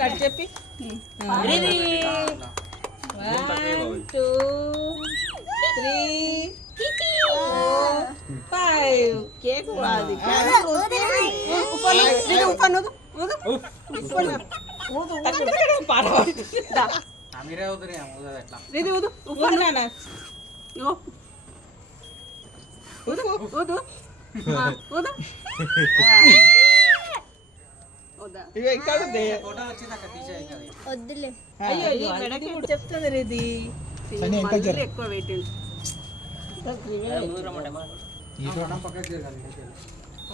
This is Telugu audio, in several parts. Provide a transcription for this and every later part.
కట్ చెప్పి 1 2 3 4 5 కేక్ అది చెప్తుంది ఇది ఎక్కువ పెట్టింది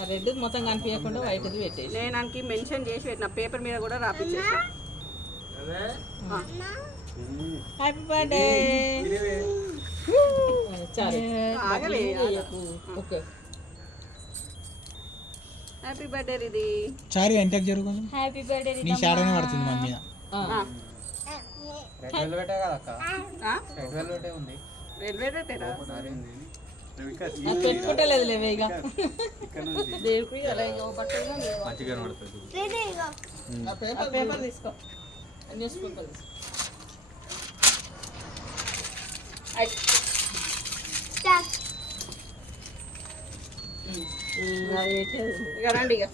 రెడ్ మొత్తం కనిపించకుండా వైట్ది పెట్టేసి నేను మెన్షన్ చేసి పెట్టిన పేపర్ మీద కూడా రాపించేసిన happy birthday okay happy birthday ఇది చారి ఎంతకు జరుగుతుంది హ్యాపీ బర్త్డే నీ షాడోనే పడుతుంది మన మీద రెడ్ వెల్వెట్ కదా అక్క రెడ్ వెల్వెట్ ఉంది రెడ్ వెల్వెట్ పెట్టుకుంటలేదు లేవే ఇక పేపర్ తీసుకో న్యూస్ పేపర్ తీసుకో ఇక రండి ఇక